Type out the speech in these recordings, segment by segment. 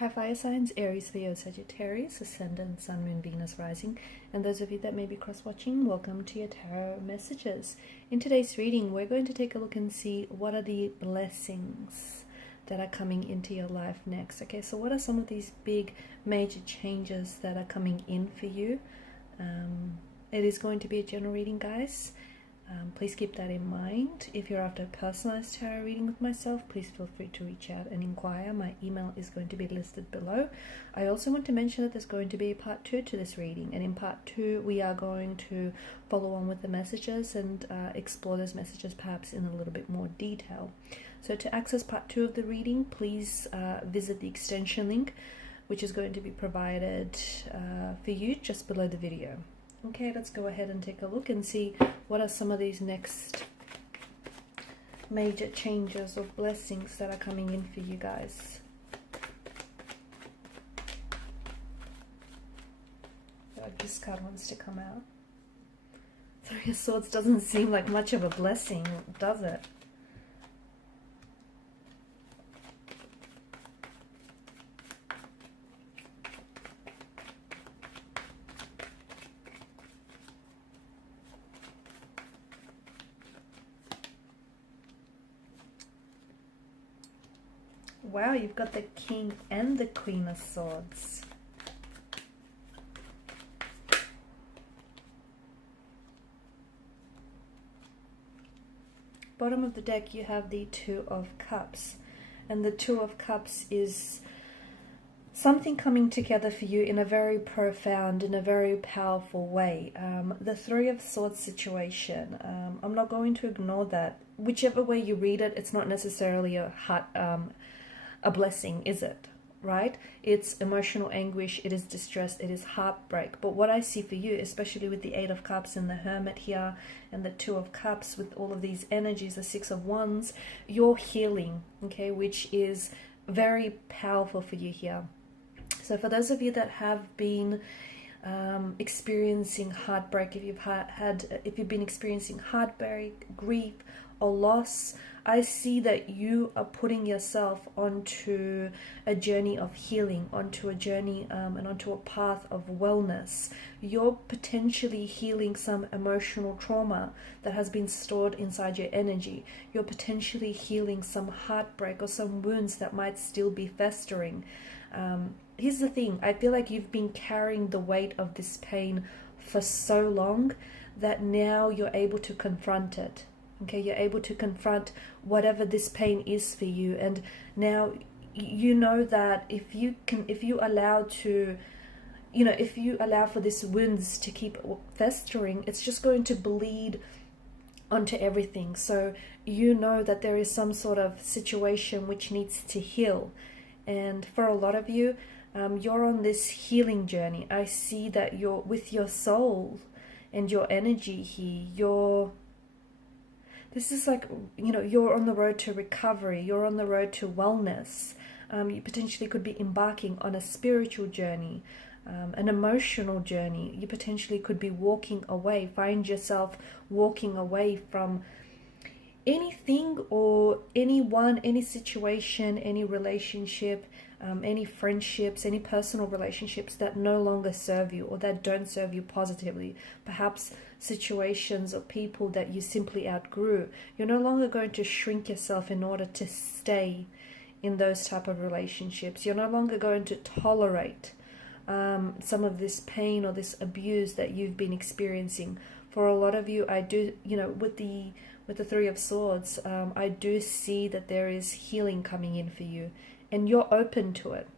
Hi fire signs, Aries, Leo, Sagittarius, Ascendant, Sun, Moon, Venus, Rising, and those of you that may be cross-watching, welcome to your tarot messages. In today's reading, we're going to take a look and see what are the blessings that are coming into your life next. Okay, so what are some of these big major changes that are coming in for you? It is going to be a general reading, guys. Please keep that in mind. If you're after a personalized tarot reading with myself, please feel free to reach out and inquire. My email is going to be listed below. I also want to mention that there's going to be a part 2 to this reading, and in part 2 we are going to follow on with the messages and explore those messages perhaps in a little bit more detail. So to access part 2 of the reading, please visit the extension link, which is going to be provided for you just below the video. Okay, let's go ahead and take a look and see what are some of these next major changes or blessings that are coming in for you guys. This card wants to come out. Three of Swords doesn't seem like much of a blessing, does it? Wow, you've got the King and the Queen of Swords. Bottom of the deck, you have the Two of Cups. And the Two of Cups is something coming together for you in a very profound, in a very powerful way. The Three of Swords situation, I'm not going to ignore that. Whichever way you read it, it's not necessarily a blessing, is it? Right? It's emotional anguish, it is distress, it is heartbreak. But what I see for you, especially with the Eight of Cups and the Hermit here and the Two of Cups, with all of these energies, the Six of Wands, you're healing, okay, which is very powerful for you here. So for those of you that have been experiencing heartbreak, if you've been experiencing heartbreak, grief, or loss, I see that you are putting yourself onto a journey of healing, onto a journey and onto a path of wellness. You're potentially healing some emotional trauma that has been stored inside your energy. You're potentially healing some heartbreak or some wounds that might still be festering. Here's the thing, I feel like you've been carrying the weight of this pain for so long that now you're able to confront it. Okay, you're able to confront whatever this pain is for you, and now you know that if you allow for these wounds to keep festering, it's just going to bleed onto everything. So you know that there is some sort of situation which needs to heal, and for a lot of you, you're on this healing journey. I see that you're with your soul and your energy here. This is like, you're on the road to recovery. You're on the road to wellness. You potentially could be embarking on a spiritual journey, an emotional journey. You potentially could be walking away, find yourself walking away from anything or anyone, any situation, any relationship, any friendships, any personal relationships that no longer serve you or that don't serve you positively. Perhaps situations or people that you simply outgrew. You're no longer going to shrink yourself in order to stay in those type of relationships. You're no longer going to tolerate some of this pain or this abuse that you've been experiencing. For a lot of you, I do, with the Three of Swords, I do see that there is healing coming in for you, and you're open to it.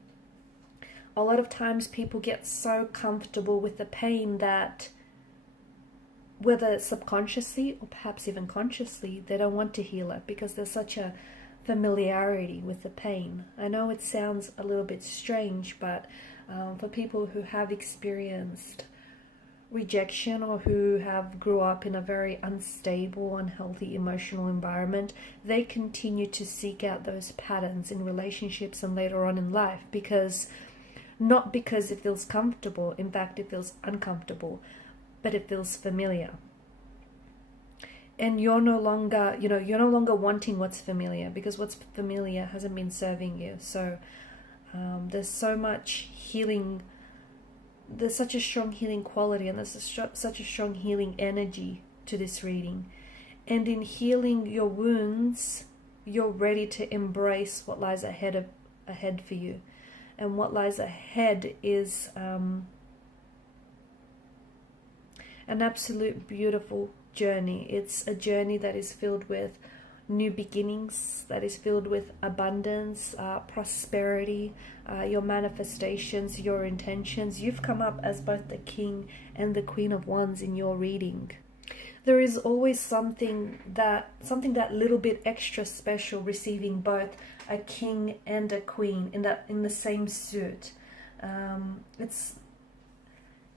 A lot of times people get so comfortable with the pain that, whether subconsciously or perhaps even consciously, they don't want to heal it because there's such a familiarity with the pain. I know it sounds a little bit strange, but for people who have experienced rejection or who have grew up in a very unstable, unhealthy emotional environment, they continue to seek out those patterns in relationships and later on in life, not because it feels comfortable. In fact, it feels uncomfortable, but it feels familiar. And you're no longer wanting what's familiar, because what's familiar hasn't been serving you. So There's so much healing. There's such a strong healing quality, and there's such a strong healing energy to this reading. And in healing your wounds, you're ready to embrace what lies ahead for you. And what lies ahead is an absolute beautiful journey. It's a journey that is filled with new beginnings, that is filled with abundance, prosperity, your manifestations, your intentions. You've come up as both the King and the Queen of Wands in your reading. There is always something that little bit extra special receiving both a king and a queen in the same suit.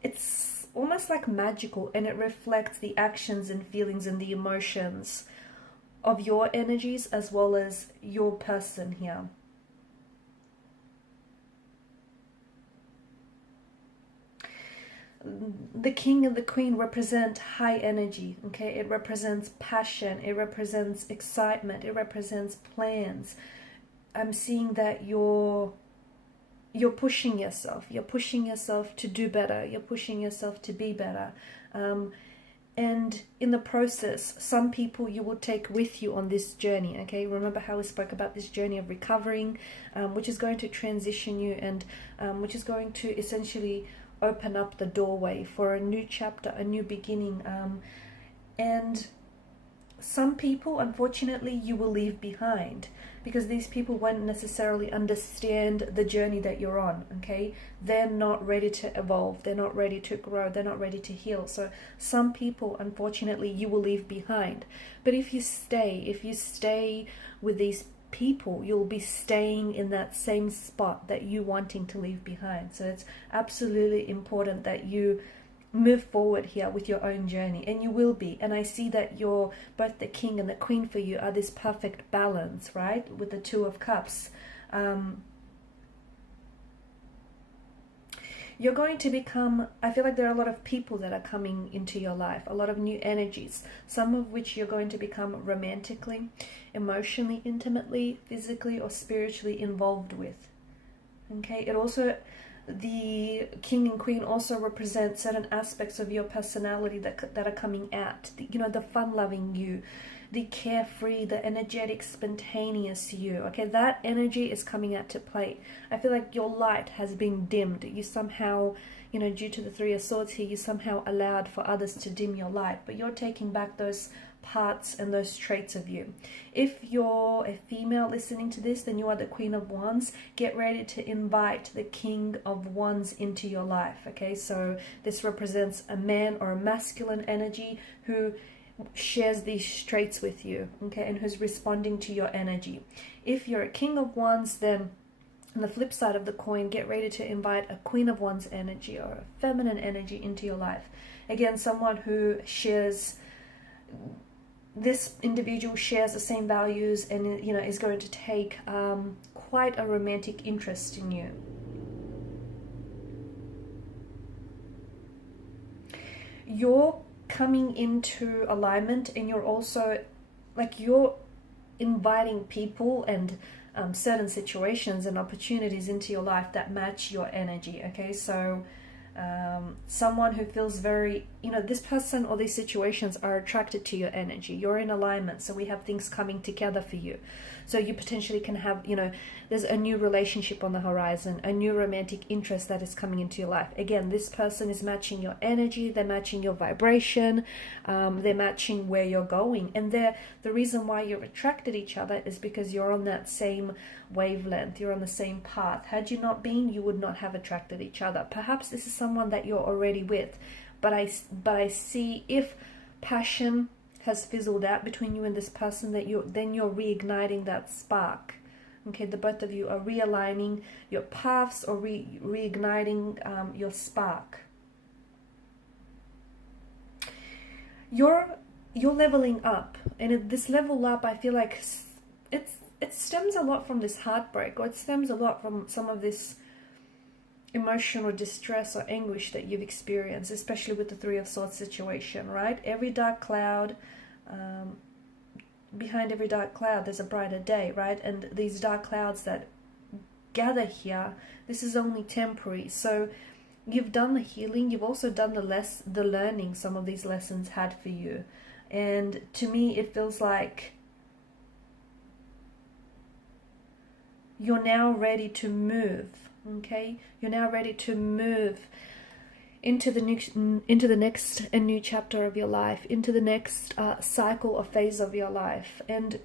It's almost like magical, and it reflects the actions and feelings and the emotions of your energies as well as your person here. The king and the queen represent high energy, okay? It represents passion, it represents excitement, it represents plans. I'm seeing that you're pushing yourself. You're pushing yourself to do better. You're pushing yourself to be better. And in the process, some people you will take with you on this journey, okay? Remember how we spoke about this journey of recovering, which is going to transition you and which is going to essentially open up the doorway for a new chapter, a new beginning. And some people, unfortunately, you will leave behind, because these people won't necessarily understand the journey that you're on, okay? They're not ready to evolve. They're not ready to grow. They're not ready to heal. So some people, unfortunately, you will leave behind. But if you stay with these people, you'll be staying in that same spot that you wanting to leave behind. So it's absolutely important that you move forward here with your own journey, and you will be. And I see that you're both the king and the queen for you are this perfect balance, right? With the Two of Cups. You're going to become, I feel like there are a lot of people that are coming into your life, a lot of new energies, some of which you're going to become romantically, emotionally, intimately, physically, or spiritually involved with. Okay, it also, the king and queen also represent certain aspects of your personality that are coming out. You know, the fun-loving you, the carefree, the energetic, spontaneous you. Okay, that energy is coming out to play. I feel like your light has been dimmed. You somehow, you know, due to the Three of Swords here, you somehow allowed for others to dim your light, but you're taking back those parts and those traits of you. If you're a female listening to this, then you are the Queen of Wands. Get ready to invite the King of Wands into your life. Okay, so this represents a man or a masculine energy who shares these traits with you, okay, and who's responding to your energy. If you're a King of Wands, then on the flip side of the coin, get ready to invite a Queen of Wands energy or a feminine energy into your life. Again, someone who shares, this individual shares the same values and, you know, is going to take quite a romantic interest in you. You're coming into alignment, and you're also, like, you're inviting people and certain situations and opportunities into your life that match your energy. Okay, so someone who feels very, you know, this person or these situations are attracted to your energy. You're in alignment, so we have things coming together for you. So you potentially can have, you know, there's a new relationship on the horizon, a new romantic interest that is coming into your life. Again, this person is matching your energy, they're matching your vibration, they're matching where you're going. And the reason why you're attracted to each other is because you're on that same wavelength, you're on the same path. Had you not been, you would not have attracted each other. Perhaps this is someone that you're already with, but I see if passion has fizzled out between you and this person, that you're reigniting that spark. Okay, the both of you are realigning your paths or reigniting your spark. You're leveling up, and this level up, I feel like it stems a lot from this heartbreak, or it stems a lot from some of this emotional distress or anguish that you've experienced, especially with the Three of Swords situation, right? Every dark cloud, behind every dark cloud there's a brighter day, right? And these dark clouds that gather here, this is only temporary. So you've done the healing, you've also done the learning some of these lessons had for you. And to me, it feels like you're now ready to move, okay? You're now ready to move into the next a new chapter of your life, into the next cycle or phase of your life. And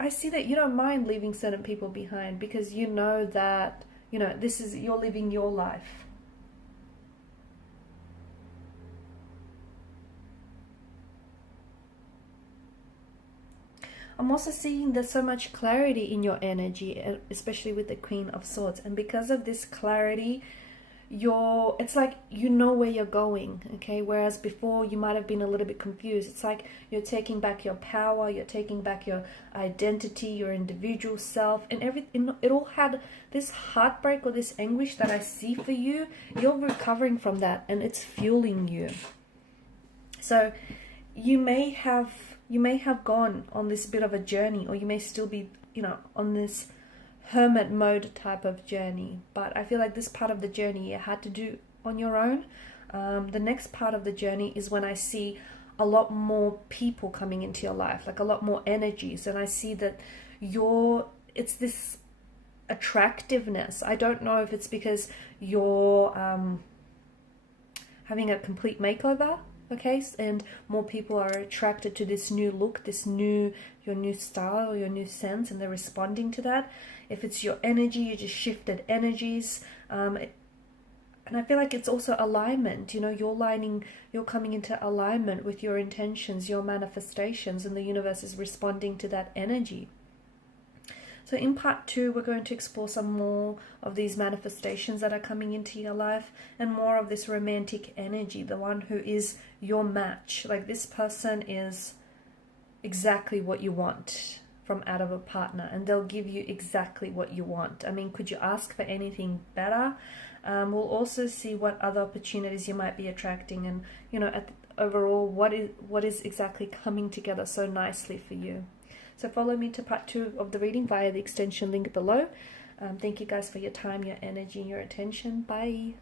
I see that you don't mind leaving certain people behind, because you know that, you know, you're living your life. I'm also seeing there's so much clarity in your energy, especially with the Queen of Swords. And because of this clarity, it's like you know where you're going, okay? Whereas before you might have been a little bit confused. It's like you're taking back your power, you're taking back your identity, your individual self, and everything. It all had this heartbreak or this anguish that I see for you. You're recovering from that, and it's fueling you. So you may have gone on this bit of a journey, or you may still be, you know, on this hermit mode type of journey, but I feel like this part of the journey you had to do on your own. The next part of the journey is when I see a lot more people coming into your life, like a lot more energies, and I see that it's this attractiveness. I don't know if it's because you're having a complete makeover, okay, and more people are attracted to this new look, your new style, your new sense, and they're responding to that. If it's your energy, you just shifted energies, and I feel like it's also alignment. You know, you're coming into alignment with your intentions, your manifestations, and the universe is responding to that energy. So in part 2, we're going to explore some more of these manifestations that are coming into your life, and more of this romantic energy, the one who is your match. Like, this person is exactly what you want from out of a partner, and they'll give you exactly what you want. I mean, could you ask for anything better? We'll also see what other opportunities you might be attracting, and, you know, overall, what is exactly coming together so nicely for you. So follow me to part 2 of the reading via the extension link below. Thank you guys for your time, your energy, and your attention. Bye.